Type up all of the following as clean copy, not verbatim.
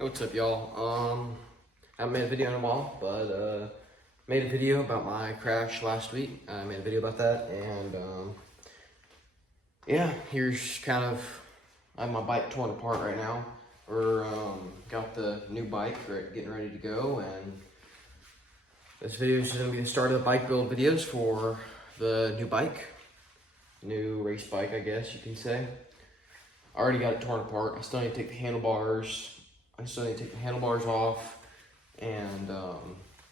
Hey, what's up, y'all? I haven't made a video in a while, but made a video about my crash last week. I made a video about that, and yeah, here's kind of, I have my bike torn apart right now. We're got the new bike, getting ready to go, and this video is just gonna be the start of the bike build videos for the new bike, new race bike, I guess you can say. I already got it torn apart. I still need to take the handlebars. Off and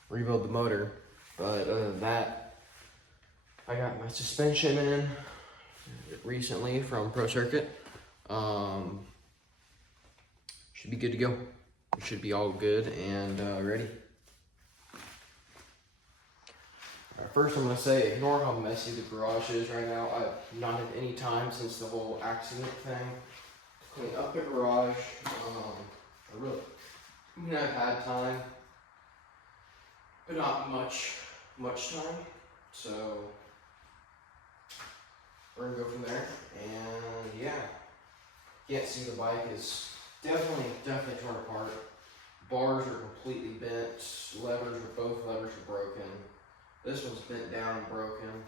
rebuild the motor. But other than that, I got my suspension in recently from Pro Circuit. Should be good to go. It should be all good and ready. First, I'm gonna say, ignore how messy the garage is right now. I've not had any time since the whole accident thing to clean up the garage. I've had time, but not much time. So we're gonna go from there. And yeah, can't see the bike is definitely torn apart. Bars are completely bent. Both levers are broken. This one's bent down and broken.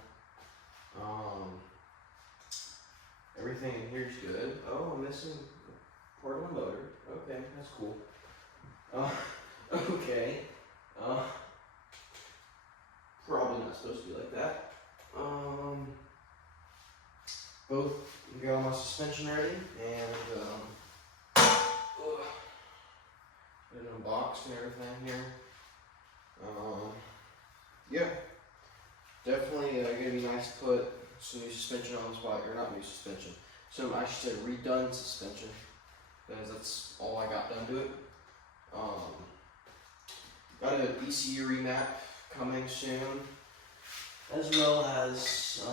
Everything in here's good. Oh, I'm missing part of the motor. Okay, that's cool. Okay. Probably not supposed to be like that. Both got all my suspension ready and put it unboxed and everything here. Yeah, definitely gonna be nice to put some new suspension on this bike, or not new suspension. So I should say redone suspension, because that's all I got done to it. Got an ECU remap coming soon, as well as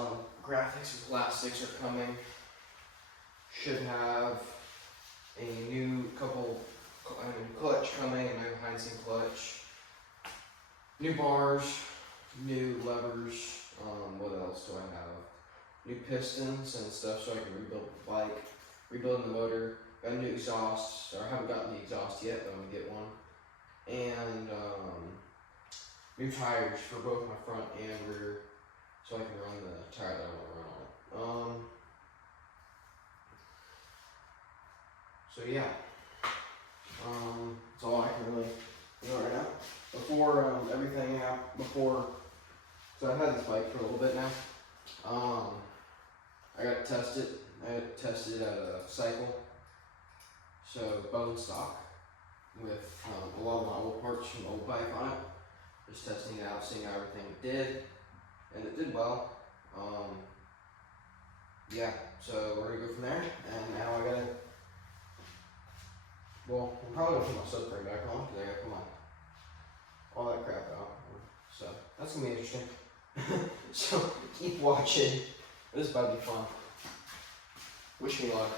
graphics and plastics are coming. Should have a new clutch coming, a new Heinzen clutch, new bars, new levers. What else do I have? New pistons and stuff so I can rebuild the bike, rebuilding the motor. Got a new exhaust, or I haven't gotten the exhaust yet, but I'm gonna get one. And new tires for both my front and rear, so I can run the tire that I want to run on it. So yeah, that's all I can really do right now. So I've had this bike for a little bit now. I got to test it. I had to test it at a cycle. So bone stock with a lot of my old parts from the old bike on it. Just testing it out, seeing how everything did, and it did well. Yeah, so we're gonna go from there. And now I gotta, well, I'm probably gonna put my subframe back on because I gotta put all that crap out. So that's gonna be interesting. So keep watching. This is about to be fun. Wish me luck.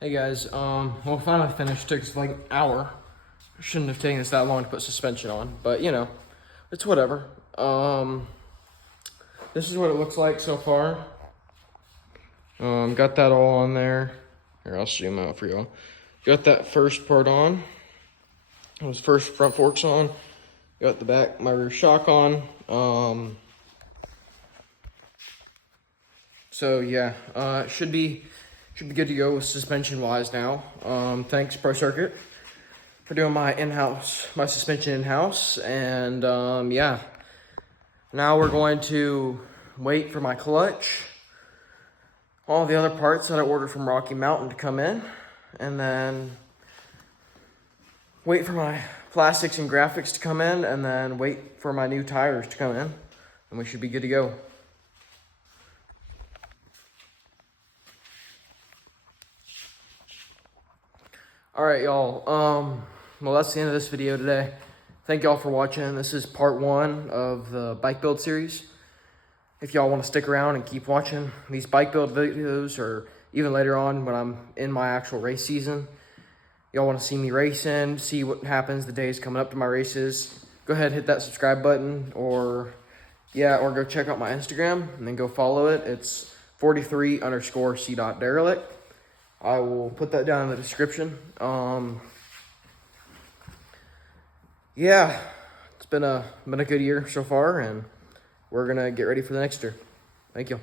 Hey guys, well, finally finished. Took us like an hour. Shouldn't have taken us that long to put suspension on, but you know, it's whatever. This is what it looks like so far. Got that all on there. Here, I'll zoom out for y'all. Got that first part on. Those first front forks on. Got the back, my rear shock on. So yeah, it should be good to go with suspension wise now. Thanks Pro Circuit for doing my suspension in-house. And yeah, now we're going to wait for my clutch. all the other parts that I ordered from Rocky Mountain to come in, and then wait for my plastics and graphics to come in, and then wait for my new tires to come in, and we should be good to go. All right, y'all. Well, that's the end of this video today. Thank y'all for watching. This is part 1 of the bike build series. If y'all want to stick around and keep watching these bike build videos, or even later on when I'm in my actual race season, y'all want to see me racing, see what happens the days coming up to my races, go ahead and hit that subscribe button, or go check out my Instagram and then go follow it. It's 43_c.derelict. I will put that down in the description. Yeah, it's been a good year so far, and we're gonna get ready for the next year. Thank you.